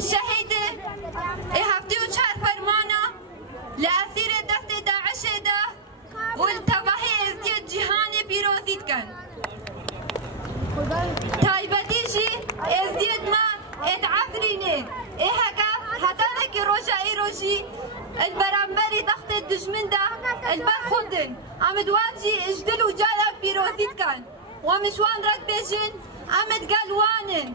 الشهيد هفتي وشهر فرمانه لأسير دست داعش ده والتباهي ازدياد جهاني بيروزيت كان تايبتيجي ازدياد ما اتعفريني هكا هتانك روجا روجي البرامبري ضغط الدجمن ده البرخدن عمد وانجي اجدل وجالا بيروزيت كان ومشوان رد بيجن عمد قالوانن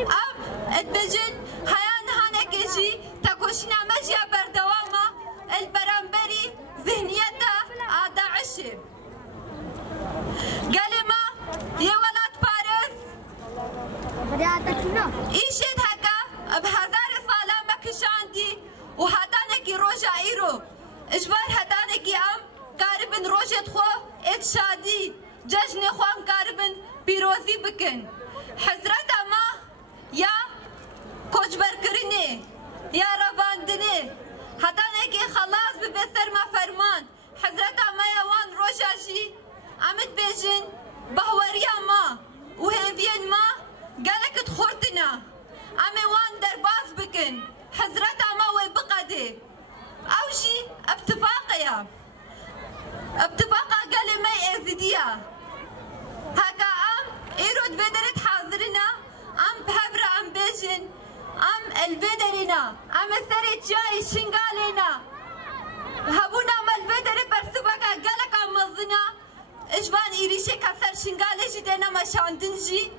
ام اتبجن هيان هانك اجي تاكوشنا مجيا بردوامه البرامبري ذهنيته داعشي قال ما يا ولد فارس ايشد هكا بهزار صالة مكشاندي وهدانكي روجا ايرو اجبار هدانكي ام قاربن روجة خو اتشادي ججن خو ام قاربن بيروزي بكن حزرت اما يا كوجبر كرني يا رباندني هدانكي خلاص ببسر ما فرمان حزرت اما يا وان روجا جي عمد بيجن بهوريا ما وهيفين ما قالك تخورتنا عمي وان درباز بكن حزرت اما ويبقدي اوجي ابتفاقيا ابتفاقا قال ما ازديا هكا ام ايرود بدرت حاضرنا ام بهبرا ام بيجن ام البدرنا ام سريت جاي شنقالنا هبونا ما البدر برسبكا قالك ام مظنا اجبان ايريشي كسر شنقالي جدنا ما شاندنجي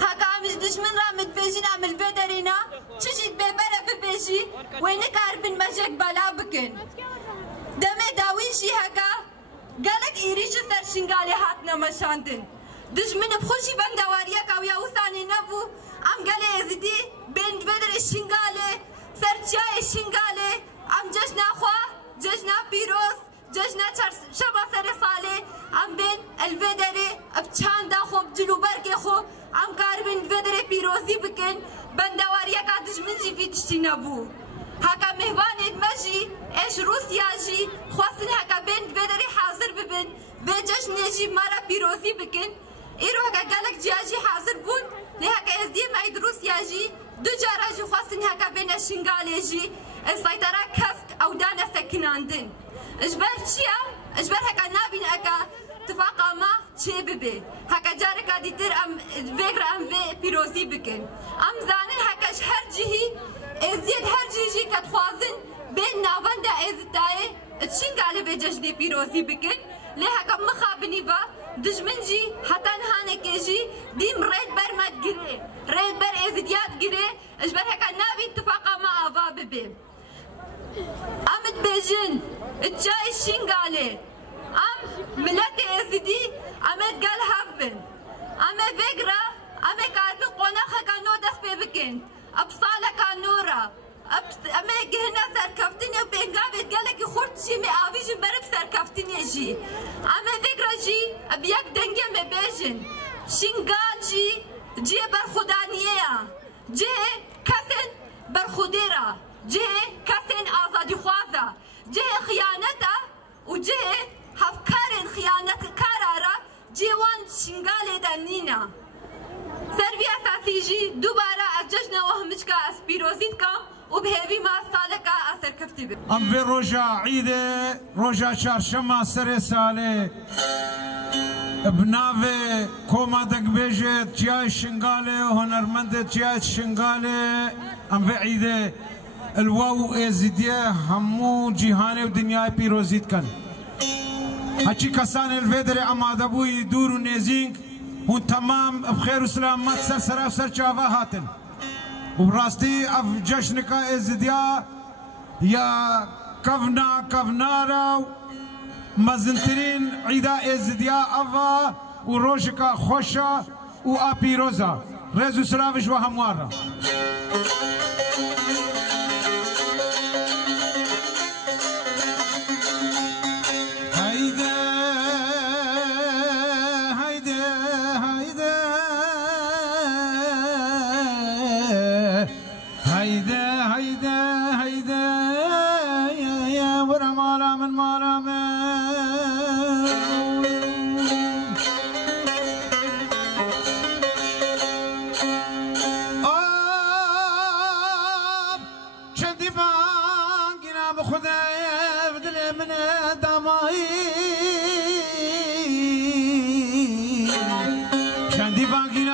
هكا عمش دشمن رامد بيجين عم البدرنا تجي ببرا ببيجي وينك عارفين مجك بلا بكن دمي داوينشي هكا قالك ايريشي سر شنقالي هاتنا ما شاندن دشمن بخوشي بندواريك او يوثاني نبو ام قالي ازدي بين بدر الشنقالي سر جاي الشنقالي ام جشنا خوا جشنا بيروز جشنا شبا سر صالي ام بين الفدري بچان دا خو بجلو برقي خو ام قاربين الفدري بيروزي بكن بندواريا قادش من جي في تشتينا بو هكا مهبان ادمجي ايش روسيا جي خواستن هكا بين الفدري حاضر ببن بجشن جي مرا بيروزي بكن ايرو هكا قالك جاجي حاضر بون لهكا ازدي معيد روسيا جي دو جارا جي خواستن هكا بين الشنغالي جي السيطرة كسك او دانا سكناندن اجبر چيا؟ اجبر هكا نابين هكا اتفاقا ما چه ببه هكا جاركا ديتر ام فيغر ام في بيروزي بكن ام زانن هكاش هر جهي ازيد هر جهي كتخوازن بين ناوان دا ازتاي تشنقالي بججدي بيروزي بكن لي هكا مخابني با دجمنجي حتى نهانكي جي ديم ريد بر ما تقري ريد بر ازديات قري اجبر هكا نابي اتفاقا ما افا ببه امد بيجن الجاي الشنقالي ام ملتي ازدي امد قال هفن اما فيقرا اما كاربن قوناخا كانو دخ ببكن ابصالة كانورا اما هنا سركفتني وبينقابت قالك خورت شي مي افيجن برب سركفتني جي اما فيقرا جي ابيك دنجي مبيجن شنقال جي برخدانية جي كسن برخديرا جه كسن آزادي خوازة جه خيانته وجه هفكارن خيانة كارارا جيوان شنغالي دانينا سربي أساسي جي دوبارة أججنا وهمشكا أسبيروزيت كام وبهيبي ما سالكا أسر كفتي أم في روجا عيدة روجا شارشما سر سالي بناوه كوما دق بيجت جاي شنغالي وهنرمند جاي شنغالي أم في عيدة الواو ازديه همو جهان ودنيا بيروزيت كان هچی کسان الفدر اماده بوی دور و نزدیک هون تمام بخیر و سلامت سر سر چاوا هاتن و راستی اف جشن کا ازدیا یا کفنا را مزنترین عیدا ازدیا اوا و روش کا خوشا و اپیروزا رزو سلاوش و هموارا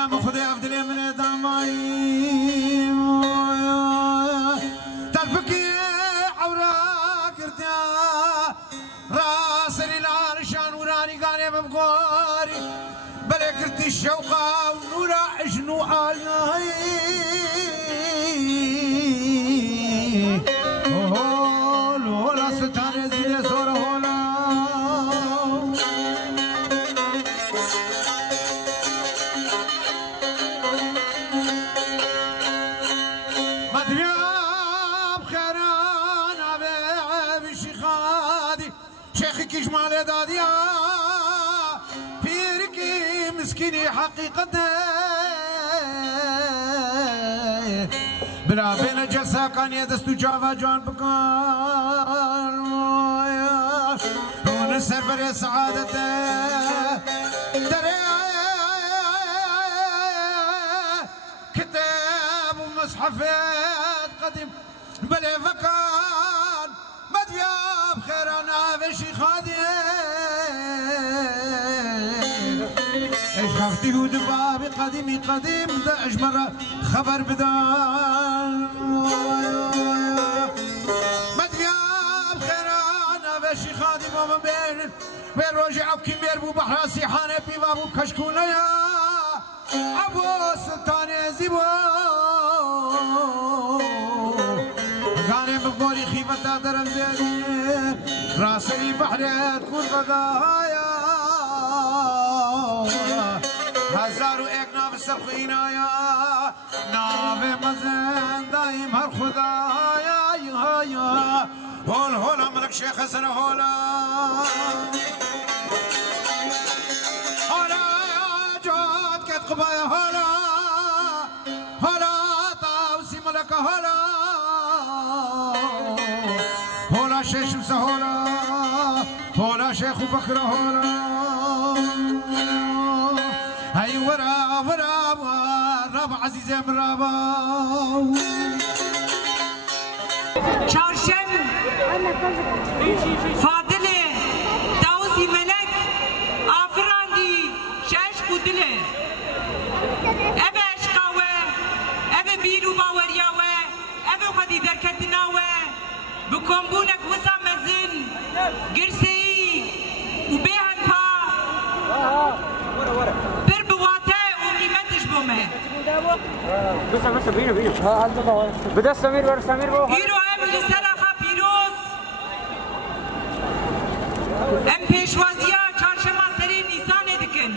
نام خدي أفضل من دامي تربكي عوراك ارتيا راسلي العرشان وراني قاني بمقاري بلا كرتي الشوقة ونورا عجنو عالي هولا ستاني زيلي صورة هولا مدرياب خيران عبي بشيخادي شيخي كجمال داديا بيركي مسكيني حقيقته بلا بين جلسة كان يدستو جافا جان بكان ونسر بري سعادته دري كتاب ومصحفات قديم بلا فكان مدياب خيرانا بشي خادي شفتي ودبابي قديمي قديم دا اجمر خبر بدان مدياب خيرانا بشي خادم ومن بين روجي عبكي ميربو بحراسي حاني بيبابو كشكونا يا ابو سلطاني زيبو غاني بقوري خيفتا درم زيدي راسلي بحري تكون غدايا هزارو ایک ناو سرخین آیا ناو مزن دایم هر خدایا یا هول هولا ملک شیخ حسن هولا هولا جاد کت قبایا هولا هولا تاوسی ملک هولا هولا شیخ شمس هولا هولا شیخ بکر هولا هاي ورا ورا رابع عزيزي مرابا چارشم فاضله داوزی ملک آفراندی شش بودله او عشقاوه او بیرو باوریاوه او خدی درکتناوه بکنبونک وسا مزن گرسی و بیهن پا بر بواته و قیمتش بومه بس بينو بدا سمير ورا سمير بو هيرو ام لسلاخه پیروز ام پیشوازیا چهارشنبه سری نیسان دکن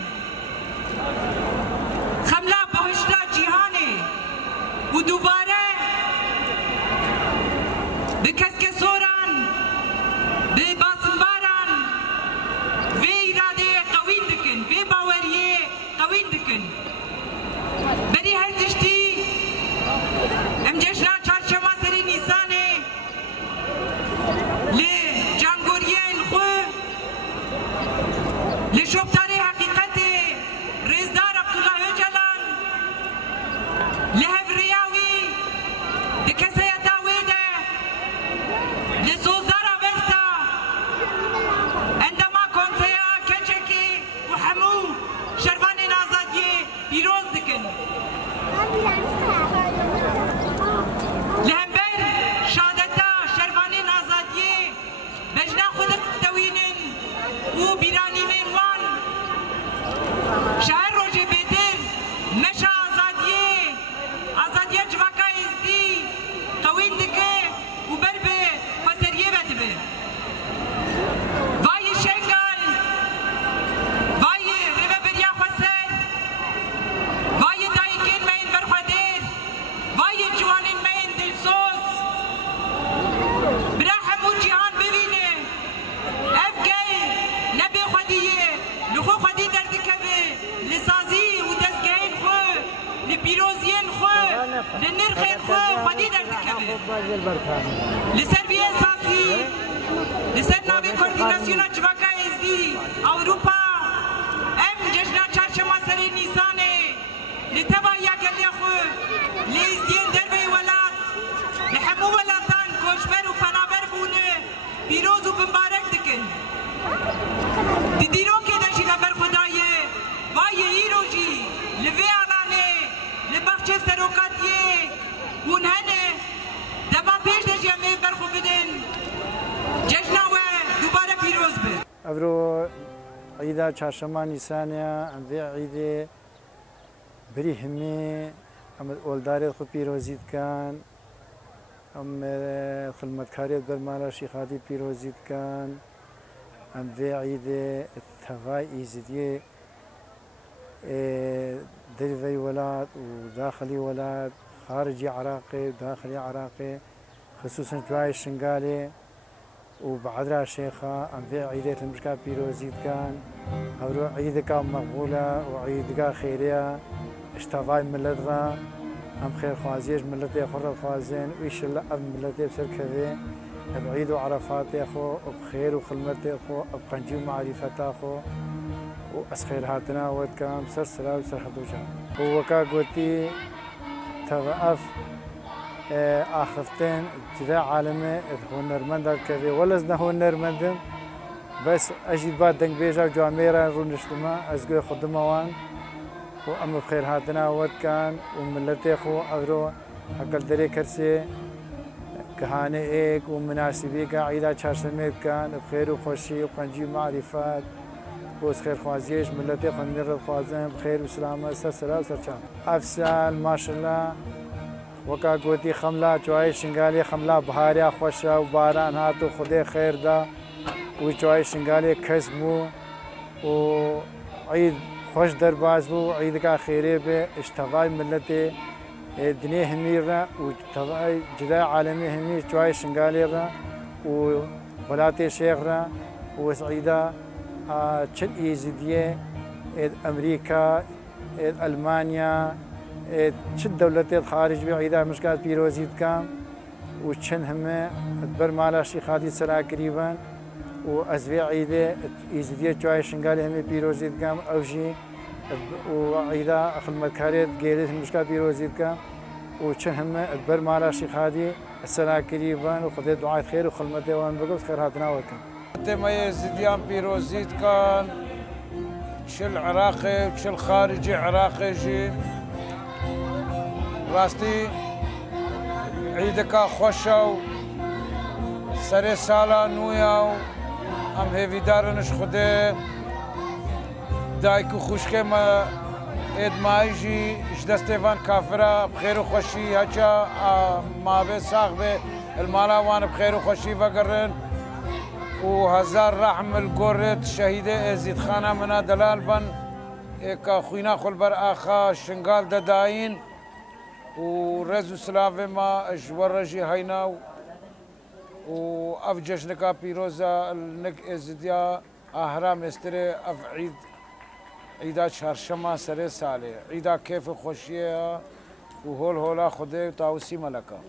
خملا بهشتا جیهانه و دوباره به کسک سوران به باسنباران و اراده قوین دکن و باوریه قوین دکن بری هر تشتی ام جشنا چهارشنبه سری نیسانه لی جانگورین خو لی شوفتاری حقیقت رزدار عبدالله جلال لی هفریاوی دی کسی داویده لی سوزارا ورستا اندما کنسیا کچکی و همو شروان نازادی پیروز دکن لهمبر شادتا شروانین آزادیه بجنا خود توینن و بیرانینن وان شهر روژ بیتر مشا آزادیه جواکا ازدی قوین دکه و بربه فسریه بدبه وای شنگال وای ربه بریا خسر وای دایکین مین برخدر وای جوانین مین دلسوز براحم و جیهان ببینه افگل نبی خودیه لخو خودی دردکبه لسازی و دستگهین خو لپیروزین خو لنرخین خو خودی دردکبه لسر بی اساسی لسر ناوی کوردیناسیونا جواکا ازدی اوروپا ام جشنا چهارشنبه سری نیسانه لتبا یاگلی خو لازدین دربی ولات لحمو ولاتان کوچبر و پنابر بونه پیروز و بمبارک دکن دیدیرو که داشتی نبر خدایه وای ایروجی لوی آلا افوکاتیه ونهنه دما پیش دجیمه برخو بدن جشنا و دوباره پیروز به ابرو عيدا چهارشنبه نیسانیا ام وی عیده بری همه ام اولداری خو پیروزید کن ام خدمتکاریت برمالا شیخادی پیروزید کن ام وی عیده اتفاقی ایزدیه دلوی ولاد و داخلی ولاد خارجي عراقي وداخلي عراقي خصوصا جواي شنغالي وبعدرا شيخة ام في عيدة المشكا بيروزيد كان او عيدك مقبولة وعيدك خيرية اشتفاي ملتنا ام خير خوازيش ملتي خور خوازين ويش الله اب ملتي بسر كذي بعيد وعرفاتي اخو بخير وخلمتي اخو بقنجي معرفتي اخو واسخير هاتنا ود كام سر سلا وسر حدوجا هو كا قوتي توقف آخفتين جدا عالمي هنرمند كذي ولزنا هنرمندم بس أجد بعد دنگ بيجا جاميرا رونشتما أزقي خدموان وأم بخير هاتنا ود كان وملتي خو أغرو حقل دري كرسي كهاني إيك ومناسبيك عيدا چهارشنبه كان بخير وخوشي وقنجي معرفات بوس خير خوازيش ملتي خنير خوازن بخير وسلامة سر سلا وسر چام أفسال ما شاء الله وكا قوتي خملا جواي شنغالي خملا بهاريا خوشا وباران هاتو خدي خير دا وجواي شنغالي كسمو وعيد خوش درباز بو عيدك خيري به اشتفاي ملتي دنيا هميرا وتفاي جدا عالمي همي جواي شنغالي را وولاتي شيخ را وسعيدا چن ایزدیه امریکا المانیا چه دولت خارج به عیدا مشکات پیروزید کم و چن همه بر مالا شیخادی سرا قریبان و از وی عیده ایزدیه جای شنگالی همه پیروزید کم اوجی و عیدا خدمتکاریت گیرید مشکات پیروزید کم و چن همه بر مالا شیخادی سرا قریبان و خدا دعای خیر و خدمت وان بگوز خیر هاتنا وکم تما زديان بيروزيد كان شل عراقي وشل خارجي عراقي جي راستي عيدك خوشو سري سالا نوياو ام هيفي دارنش خده دايكو خوشكي ما اد مايجي جدستيفان كافرا بخير وخوشي هجا ما بي ساغبي المالا وان بخير وخوشي فقرن وهزار رحم القرد شهيدة زيد خانة منا دلال بن إيكا خوينا خل بر آخا شنغال دداين ورزو سلافي ما اجورجي هينا وأفجش نكا بيروزا النك ازديا أهرام استري أف عيدا چهارشنبه سري سالي عيدا كيف خوشيه وهول هولا خده تاوسي ملكا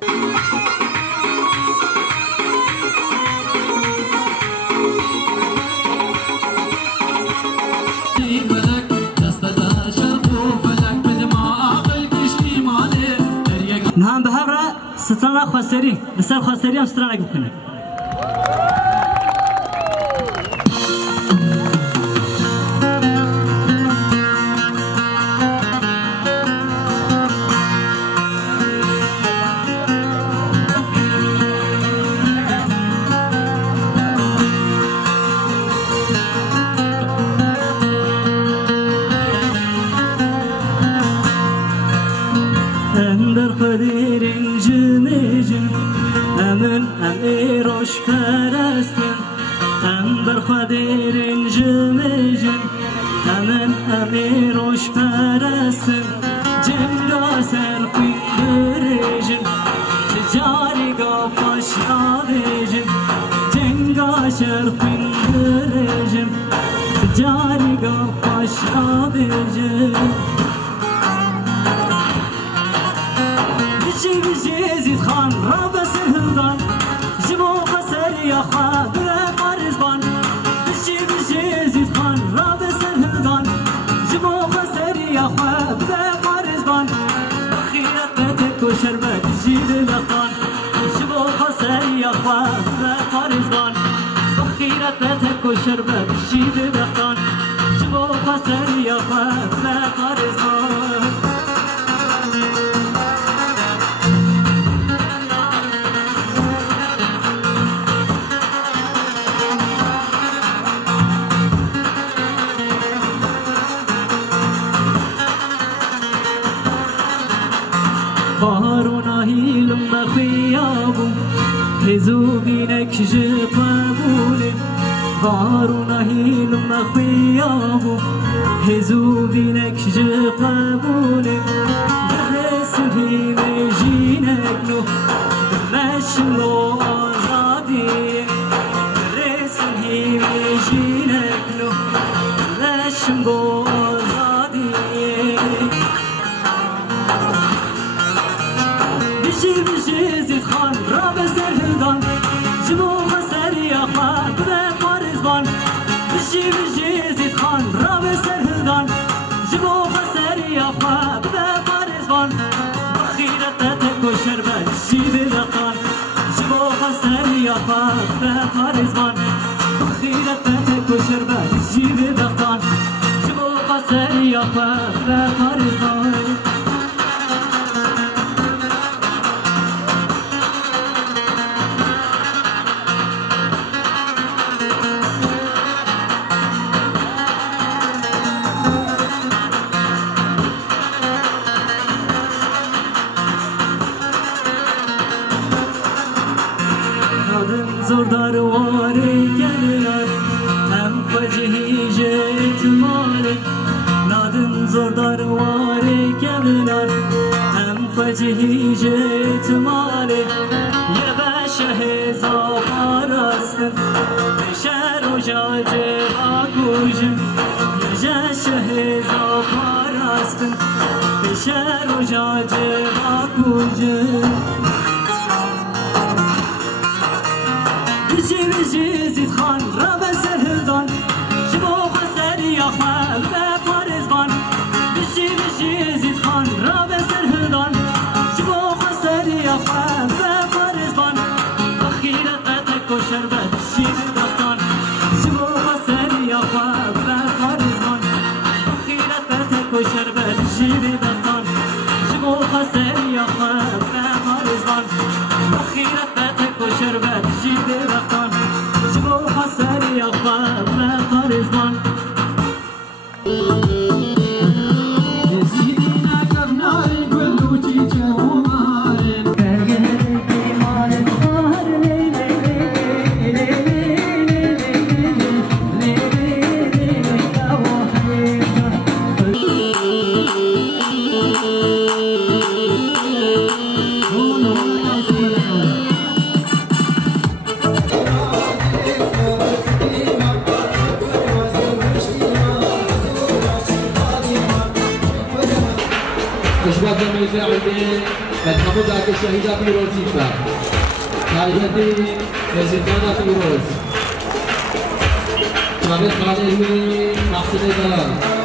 نعم بهبرة سترانا خسرين بسبب خسرين سترانا قبنا روش پرستم بر خدیرین جمجم همه روش پرستم جنگا سرخی برجم تجاری گا پاش آبجم جنگا سرخی برجم تجاری گا پاش آبجم بچی بچی زید خان را بسهندان جبو قصر يا خابر قارزبان بشي بشي زيد خان رابس الهندان جبو قصر يا خابر قارزبان بخيرة بيتك وشربت جيد لخان جبو قصر يا خابر قارزبان بخيرة بيتك وشربت جيد لخان جبو قصر يا خابر قارزبان مخيابو هزو بينك جقابوني بارو نهيل مخيابو هزو بينك جقابوني درسني مجينك نو دمشلو آزادي درسني مجينك نو دمشلو آزادي بشي بشي زيد خان راب سرهدان جبو خسر يا خان بارزبان بشي بشي زيد خان راب سرهدان جبو خسر يا خان بارزبان بخيرتك وشربت جيب دقان جبو خسر يا خان بارزبان بخيرتك وشربت جيب دقان جبو خسر يا خان بارزبان زردار واري كلار هم وجهي جيت مالي نادن زردار واري كلار هم وجهي جيت مالي يا باشا هزا فارستن بشر وجاجي باكوجن يا باشا هزا فارستن بشر وجاجي باكوجن بشي بشي زيد خان راب سرهدان جبو خسر يا خان بارزبان بشي بشي زيد خان راب سرهدان جبو خسر يا خان بارزبان بخيرتك وشربت جيب دقان جبو خسر يا خان بارزبان بخيرتك وشربت جيب دقان جبو خسر يا خان بارزبان بخيرتك وشربت جيب دقان جبو خسر يا خان بارزبان اشباك زميل لاعبين محمود عبد الشهيدة فيروز جيفا تاريخي زندانة فيروز جاوید خالدی محسن دلال